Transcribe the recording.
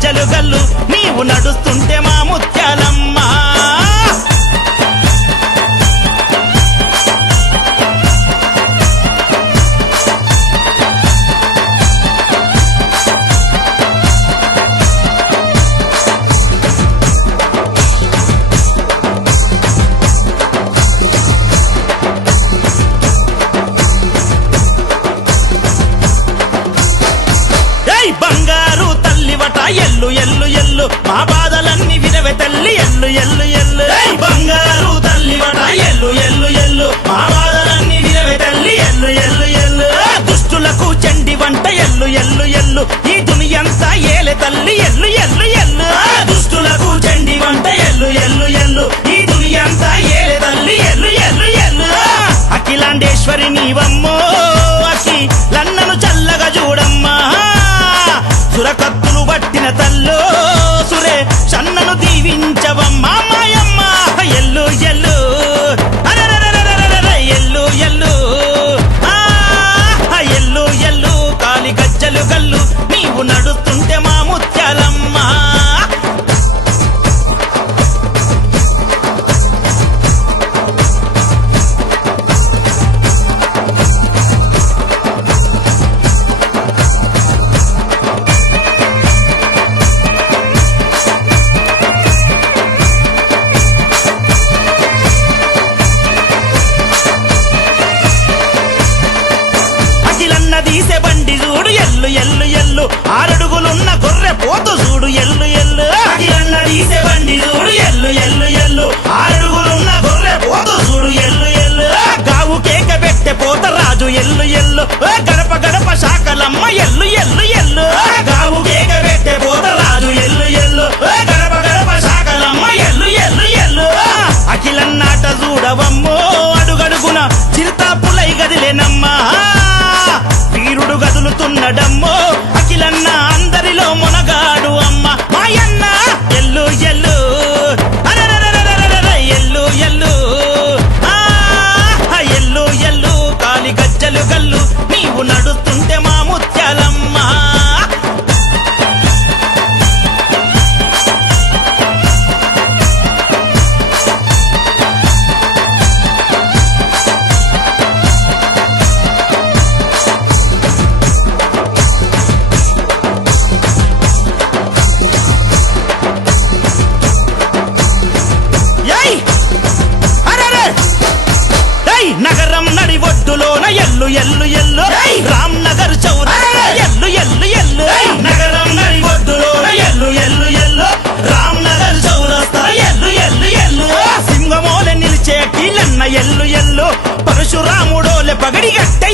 గజ్జలు గల్లు నీవు నడుస్తుంటే మా ముత్యాలమ్మ బంగారు తల్లివట ఎల్లు ఎల్లు ఎల్లు మా బాధలన్నీ వినవే తల్లి ఎల్లు ఎల్లు ఎల్లు బంగారు తల్లివట ఎల్లు ఎల్లు ఎల్లు మా బాధలన్నీ వినవే తల్లి ఎల్లు ఎల్లు ఎల్లు దుష్టులకు చండి వంట ఎల్లు ఎల్లు ఎల్లు ఈ దునియంతా ఏలే తల్లి ఎల్లు ఎల్లు ఎల్లు దుష్టులకు చండి వంట ఎల్లు ఎల్లు ఎల్లు ఈ దునియంతా ఏలే తల్లి ఎల్లు ఎల్లు ఎల్లు అఖిలాండేశ్వరి నీవమ్మో అఖి లన్నను చల్లగా చూడమ్మా సురకత్తులు పట్టిన తల్లో సురే చన్నను దీవించవమ్మా మాయమ్మ ఎల్లు ఎల్లు ఎల్లు ఎల్లు ఎల్లు ఎల్లు కాలి గజ్జలు గల్లు నీవు నడుస్తుంటే మా ముత్యాలమ్మ తీసే బండి చూడు ఎల్లు ఎల్లు ఎల్లు ఆరడుగులున్న గొర్రె పోతు చూడు ఎల్లు ఎల్లు అఖిలన్న తీసే బండి చూడు ఎల్లు ఎల్లు ఎల్లు ఆరడుగులున్న గొర్రె పోతు చూడు ఎల్లు ఎల్లు గావు కేక పెట్టే పోత రాజు ఎల్లు ఎల్లు గడప గడప శాఖలమ్మ ఎల్లు ఎల్లు ఎల్లు గావు కేక పెట్టే పోత రాజు ఎల్లు ఎల్లు గడప గడప శాఖలమ్మ ఎల్లు ఎల్లు ఎల్లు అఖిలన్నాట చూడవమ్మో అడుగడుగున చిరుతాపులై గదిలేనమ్మా వీరుడు గదులుతున్నడమ్మో అఖిలన్న అందరిలో మునగాడు అమ్మ మాయన్న ఎల్లు ఎల్లు ఎల్లు ఎల్లు ఎల్లు ఎల్లు కాలి గజ్జలు గల్లు నీవు నడుస్తుంటే మా ముత్యాలమ్మ నగరం నడి ఒడ్డులోన ఎల్లు ఎల్లు ఎల్లు రామ్ నగర్ చౌరస్తా ఎల్లు ఎల్లు ఎల్లు నగరం నడి ఒడ్డులోన ఎల్లు ఎల్లు ఎల్లు రామ్ నగర్ చౌరస్తా ఎల్లు ఎల్లు ఎల్లు సింహమోలె నిలిచే కీలన్న ఎల్లు ఎల్లు పరశురాముడోలె పగడి గట్టె